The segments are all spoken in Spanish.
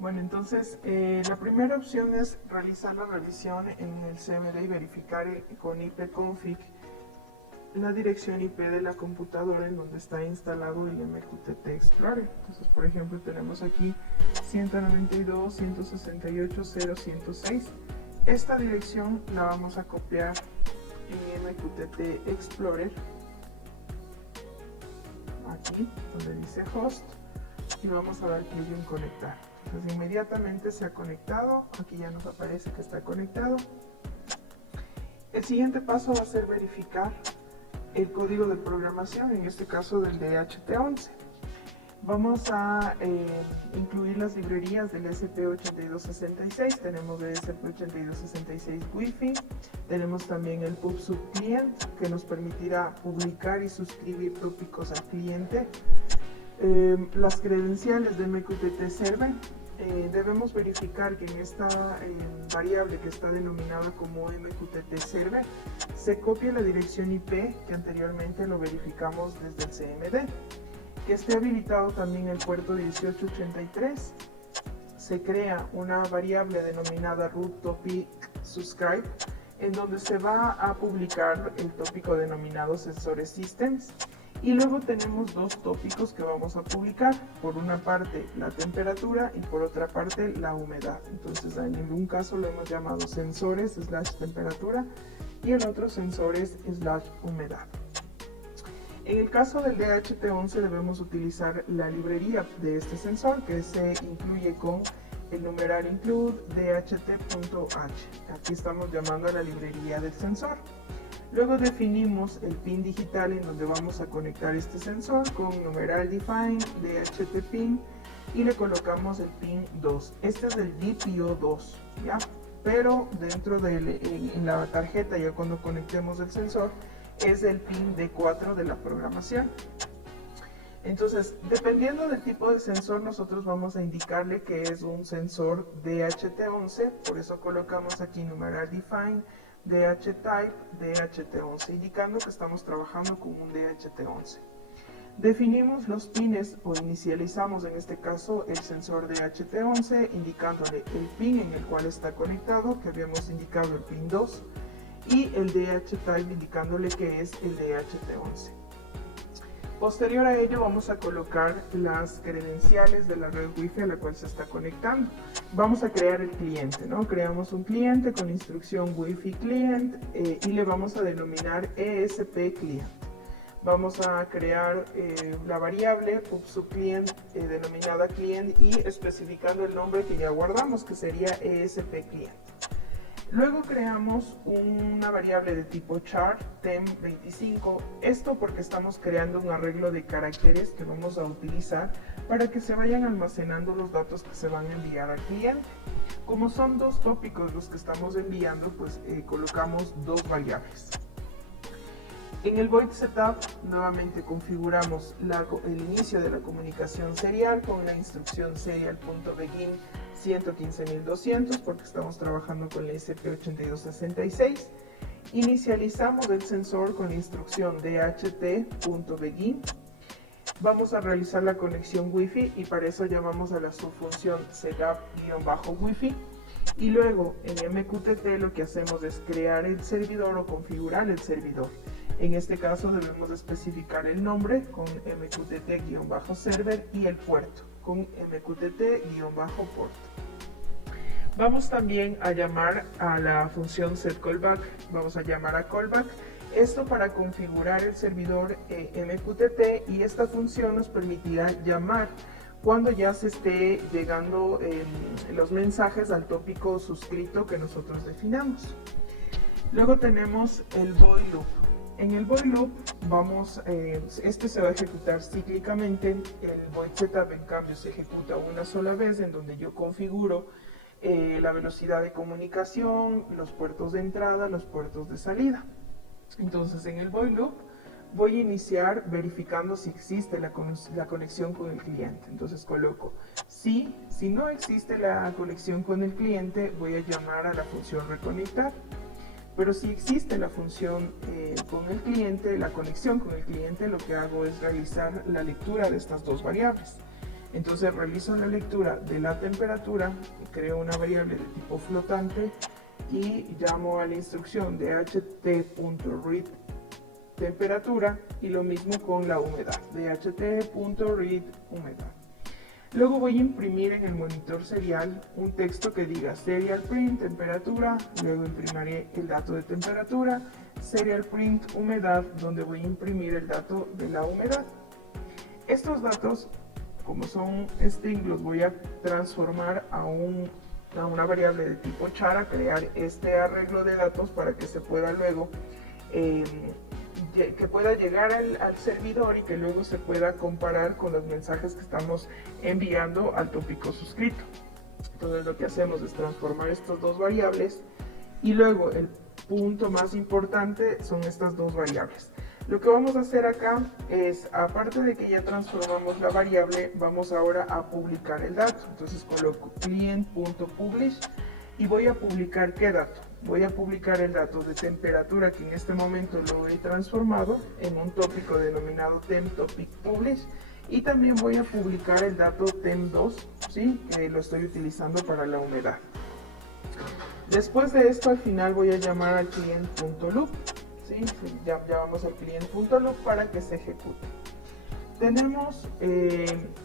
Bueno, entonces la primera opción es realizar la revisión en el CMD y verificar con ipconfig la dirección IP de la computadora en donde está instalado el MQTT Explorer. Entonces, por ejemplo, tenemos aquí 192.168.0.106. Esta dirección la vamos a copiar en MQTT Explorer, aquí donde dice host, y vamos a dar clic en conectar. Entonces inmediatamente se ha conectado, aquí ya nos aparece que está conectado. El siguiente paso va a ser verificar el código de programación, en este caso del DHT11. Vamos a incluir las librerías del ESP8266. Tenemos el ESP8266 Wi-Fi, tenemos también el PubSub Client, que nos permitirá publicar y suscribir tópicos al cliente. Las credenciales de MQTT Server. Debemos verificar que en esta variable que está denominada como MQTT Server se copie la dirección IP que anteriormente lo verificamos desde el CMD, que esté habilitado también el puerto 1883. Se crea una variable denominada root topic subscribe, en donde se va a publicar el tópico denominado sensores systems. Y luego tenemos dos tópicos que vamos a publicar, por una parte la temperatura y por otra parte la humedad. Entonces en un caso lo hemos llamado sensores / temperatura y el otro sensores / humedad. En el caso del DHT11 debemos utilizar la librería de este sensor, que se incluye con el numeral include dht.h. Aquí estamos llamando a la librería del sensor. Luego definimos el pin digital en donde vamos a conectar este sensor con numeral define DHT pin y le colocamos el pin 2. Este es el DPO2, ¿ya? Pero dentro en la tarjeta, ya cuando conectemos el sensor, es el pin D4 de la programación. Entonces, dependiendo del tipo de sensor, nosotros vamos a indicarle que es un sensor DHT11, por eso colocamos aquí numeral define DHType DHT11, indicando que estamos trabajando con un DHT11. Definimos los pines o inicializamos en este caso el sensor DHT11, indicándole el pin en el cual está conectado, que habíamos indicado el pin 2, y el DHType indicándole que es el DHT11. Posterior a ello vamos a colocar las credenciales de la red Wi-Fi a la cual se está conectando. Vamos a crear el cliente, ¿no? Creamos un cliente con instrucción Wi-Fi Client y le vamos a denominar ESP Client. Vamos a crear la variable PubSubClient denominada client y especificando el nombre que ya guardamos, que sería ESP Client. Luego creamos una variable de tipo char tem25, esto porque estamos creando un arreglo de caracteres que vamos a utilizar para que se vayan almacenando los datos que se van a enviar al cliente. Como son dos tópicos los que estamos enviando, pues colocamos dos variables. En el void setup nuevamente configuramos el inicio de la comunicación serial con la instrucción serial.begin 115.200 porque estamos trabajando con la ESP8266. Inicializamos el sensor con la instrucción dht.begin. Vamos a realizar la conexión Wi-Fi y para eso llamamos a la subfunción setup-Wi-Fi. Y luego en MQTT lo que hacemos es crear el servidor o configurar el servidor. En este caso debemos especificar el nombre con mqtt-server y el puerto con mqtt-port. Vamos también a llamar a la función setCallback, vamos a llamar a callback, esto para configurar el servidor MQTT, y esta función nos permitirá llamar cuando ya se esté llegando los mensajes al tópico suscrito que nosotros definamos. Luego tenemos el void loop. En el void loop este se va a ejecutar cíclicamente. El void setup en cambio se ejecuta una sola vez, en donde yo configuro la velocidad de comunicación, los puertos de entrada, los puertos de salida. Entonces en el void loop voy a iniciar verificando si existe la conexión con el cliente. Entonces coloco sí. Si no existe la conexión con el cliente, voy a llamar a la función reconectar. Pero si existe la función con el cliente, la conexión con el cliente, lo que hago es realizar la lectura de estas dos variables. Entonces realizo la lectura de la temperatura, creo una variable de tipo flotante y llamo a la instrucción de ht.read temperatura, y lo mismo con la humedad, de ht.read humedad. Luego voy a imprimir en el monitor serial un texto que diga serial print temperatura, luego imprimiré el dato de temperatura, serial print humedad, donde voy a imprimir el dato de la humedad. Estos datos, como son string, los voy a transformar a una variable de tipo char, a crear este arreglo de datos para que se pueda luego que pueda llegar al servidor y que luego se pueda comparar con los mensajes que estamos enviando al tópico suscrito. Entonces lo que hacemos es transformar estas dos variables y luego el punto más importante son estas dos variables. Lo que vamos a hacer acá es, aparte de que ya transformamos la variable, vamos ahora a publicar el dato. Entonces coloco client.publish y voy a publicar ¿qué dato? Voy a publicar el dato de temperatura, que en este momento lo he transformado en un tópico denominado temp_topic_publish, y también voy a publicar el dato temp2, ¿sí? Que lo estoy utilizando para la humedad. Después de esto, al final voy a llamar al client.loop, ¿sí? Ya llamamos al client.loop para que se ejecute. Tenemos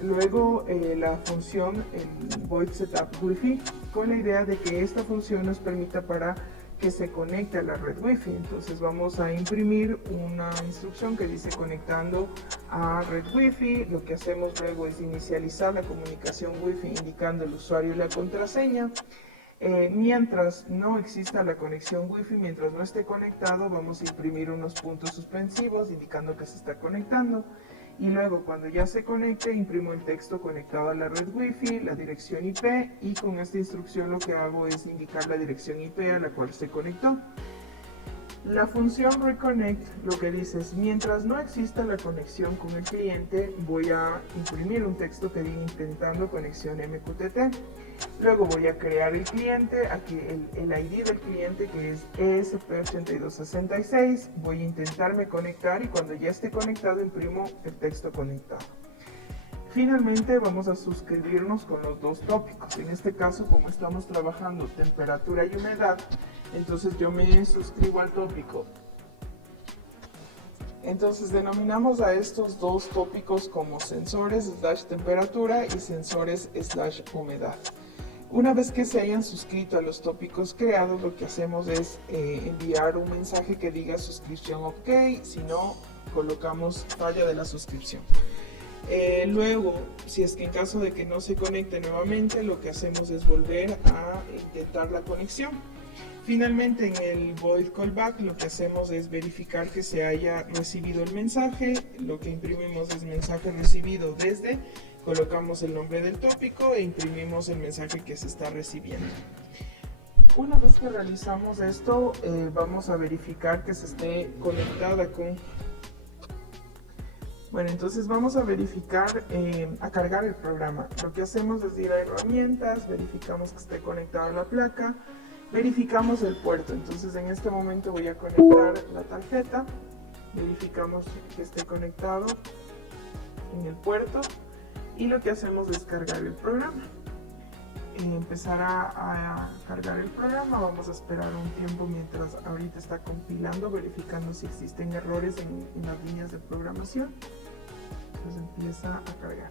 luego la función el void setup wifi, con la idea de que esta función nos permita para que se conecte a la red wifi. Entonces vamos a imprimir una instrucción que dice conectando a red wifi. Lo que hacemos luego es inicializar la comunicación wifi indicando el usuario y la contraseña. Mientras no exista la conexión wifi, mientras no esté conectado, vamos a imprimir unos puntos suspensivos indicando que se está conectando. Y luego cuando ya se conecte, imprimo el texto conectado a la red wifi, la dirección IP, y con esta instrucción lo que hago es indicar la dirección IP a la cual se conectó. La función reconnect lo que dice es, mientras no exista la conexión con el cliente, voy a imprimir un texto que diga intentando conexión MQTT. Luego voy a crear el cliente, aquí el ID del cliente, que es ESP8266. Voy a intentarme conectar y cuando ya esté conectado imprimo el texto conectado. Finalmente vamos a suscribirnos con los dos tópicos. En este caso, como estamos trabajando temperatura y humedad, entonces yo me suscribo al tópico. Entonces denominamos a estos dos tópicos como sensores/temperatura y sensores/humedad. Una vez que se hayan suscrito a los tópicos creados, lo que hacemos es enviar un mensaje que diga suscripción OK, si no, colocamos falla de la suscripción. Luego, si es que en caso de que no se conecte nuevamente, lo que hacemos es volver a intentar la conexión. Finalmente, en el void callback lo que hacemos es verificar que se haya recibido el mensaje. Lo que imprimimos es mensaje recibido desde, colocamos el nombre del tópico e imprimimos el mensaje que se está recibiendo. Una vez que realizamos esto, vamos a verificar que se esté conectada con... Bueno, entonces vamos a verificar, a cargar el programa. Lo que hacemos es ir a herramientas, verificamos que esté conectada a la placa, verificamos el puerto. Entonces en este momento voy a conectar la tarjeta, verificamos que esté conectado en el puerto y lo que hacemos es cargar el programa. Empezar a cargar el programa, vamos a esperar un tiempo mientras ahorita está compilando, verificando si existen errores en las líneas de programación. Entonces empieza a cargar.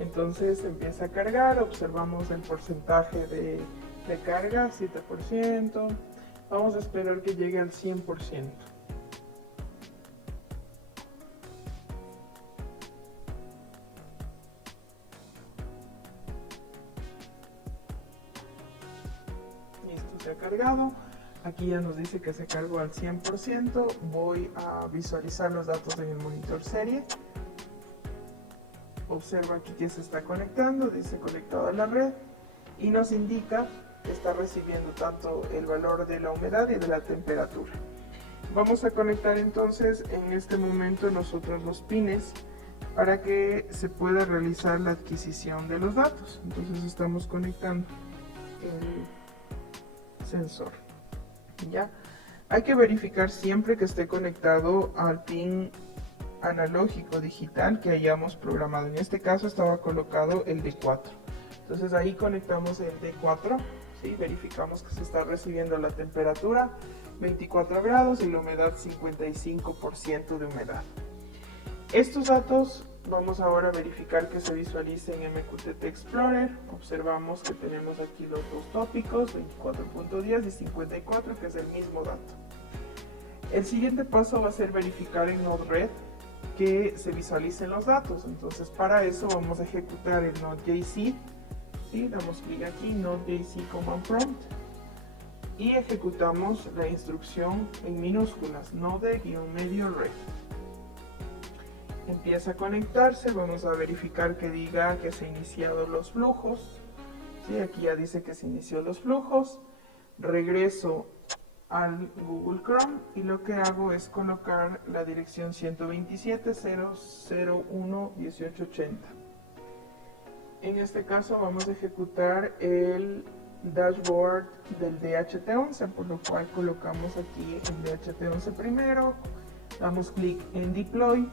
Entonces empieza a cargar, observamos el porcentaje de carga, 7%. Vamos a esperar que llegue al 100%. Listo, se ha cargado. Aquí ya nos dice que se cargó al 100%. Voy a visualizar los datos en el monitor serie. Observa aquí que se está conectando, dice conectado a la red y nos indica que está recibiendo tanto el valor de la humedad y de la temperatura. Vamos a conectar entonces en este momento nosotros los pines para que se pueda realizar la adquisición de los datos. Entonces estamos conectando el sensor. ¿Ya? Hay que verificar siempre que esté conectado al pin analógico digital que hayamos programado. En este caso estaba colocado el D4. Entonces ahí conectamos el D4, ¿sí? Verificamos que se está recibiendo la temperatura 24 grados y la humedad 55% de humedad. Estos datos vamos ahora a verificar que se visualicen en MQTT Explorer. Observamos que tenemos aquí los dos tópicos, 24.10 y 54, que es el mismo dato. El siguiente paso va a ser verificar en Node-RED que se visualicen los datos. Entonces para eso vamos a ejecutar el Node.js, ¿sí? Damos clic aquí, Node.js Command Prompt, y ejecutamos la instrucción en minúsculas, node-red. Empieza a conectarse, vamos a verificar que diga que se han iniciado los flujos, ¿sí? Aquí ya dice que se inició los flujos. Regreso al Google Chrome y lo que hago es colocar la dirección 127.0.0.1.1880. En este caso vamos a ejecutar el dashboard del DHT11, por lo cual colocamos aquí el DHT11 primero, damos clic en Deploy,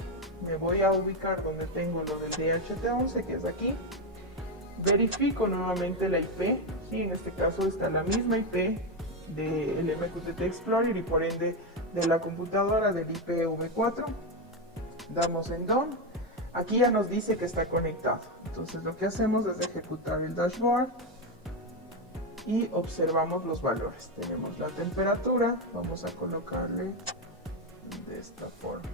me voy a ubicar donde tengo lo del DHT11, que es aquí, verifico nuevamente la IP, ¿sí? En este caso está la misma IP del MQTT Explorer y por ende de la computadora del IPv4, damos en Done, aquí ya nos dice que está conectado. Entonces lo que hacemos es ejecutar el dashboard y observamos los valores. Tenemos la temperatura, vamos a colocarle de esta forma.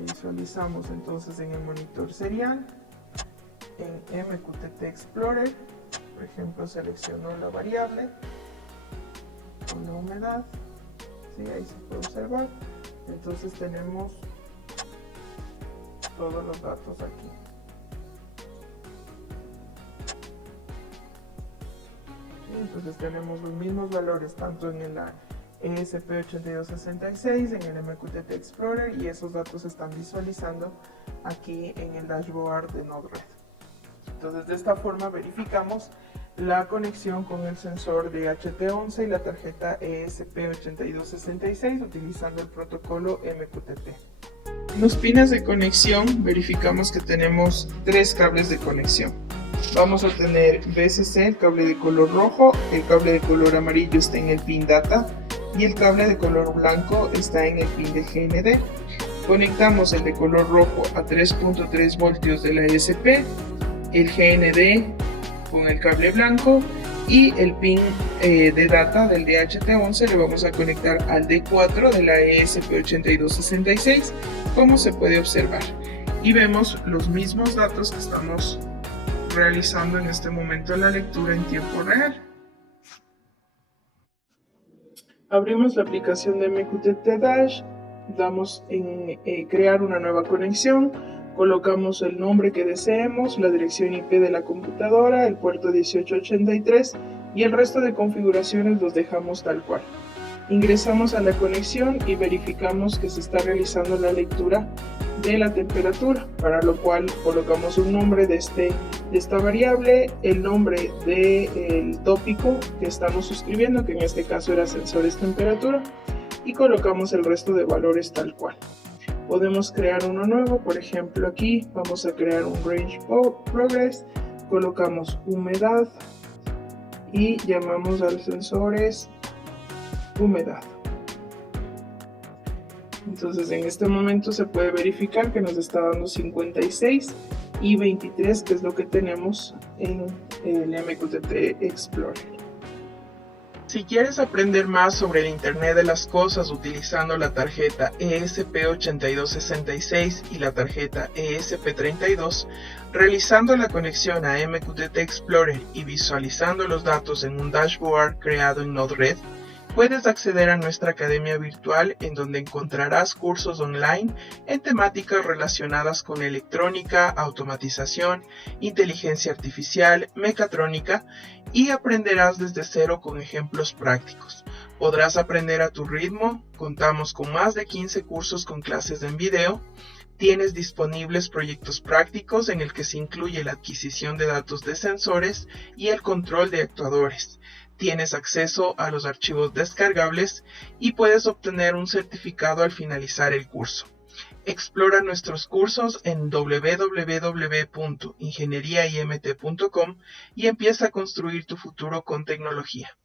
Visualizamos entonces en el monitor serial, en MQTT Explorer, por ejemplo selecciono la variable con la humedad, ¿sí? Ahí se puede observar. Entonces tenemos todos los datos aquí. ¿Sí? Entonces tenemos los mismos valores tanto en la ESP8266, en el MQTT Explorer, y esos datos se están visualizando aquí en el dashboard de Node-RED. Entonces de esta forma verificamos la conexión con el sensor DHT11 y la tarjeta ESP8266 utilizando el protocolo MQTT. En los pines de conexión verificamos que tenemos 3 cables de conexión. Vamos a tener VCC, el cable de color rojo, el cable de color amarillo está en el pin data y el cable de color blanco está en el pin de GND. Conectamos el de color rojo a 3.3 voltios de la ESP, el GND con el cable blanco y el pin de data del DHT11 le vamos a conectar al D4 de la ESP8266, como se puede observar, y vemos los mismos datos que estamos realizando en este momento la lectura en tiempo real. Abrimos la aplicación de MQTT Dash, damos en crear una nueva conexión, colocamos el nombre que deseemos, la dirección IP de la computadora, el puerto 1883 y el resto de configuraciones los dejamos tal cual. Ingresamos a la conexión y verificamos que se está realizando la lectura de la temperatura, para lo cual colocamos un nombre de esta variable, el nombre del tópico que estamos suscribiendo, que en este caso era sensores temperatura, y colocamos el resto de valores tal cual. Podemos crear uno nuevo, por ejemplo aquí vamos a crear un range progress, colocamos humedad y llamamos al sensores humedad. Entonces en este momento se puede verificar que nos está dando 56 y 23, que es lo que tenemos en el MQTT Explorer. Si quieres aprender más sobre el Internet de las Cosas utilizando la tarjeta ESP8266 y la tarjeta ESP32, realizando la conexión a MQTT Explorer y visualizando los datos en un dashboard creado en Node-RED, puedes acceder a nuestra academia virtual en donde encontrarás cursos online en temáticas relacionadas con electrónica, automatización, inteligencia artificial, mecatrónica y aprenderás desde cero con ejemplos prácticos. Podrás aprender a tu ritmo, contamos con más de 15 cursos con clases en video, tienes disponibles proyectos prácticos en el que se incluye la adquisición de datos de sensores y el control de actuadores. Tienes acceso a los archivos descargables y puedes obtener un certificado al finalizar el curso. Explora nuestros cursos en www.ingenieriaimt.com y empieza a construir tu futuro con tecnología.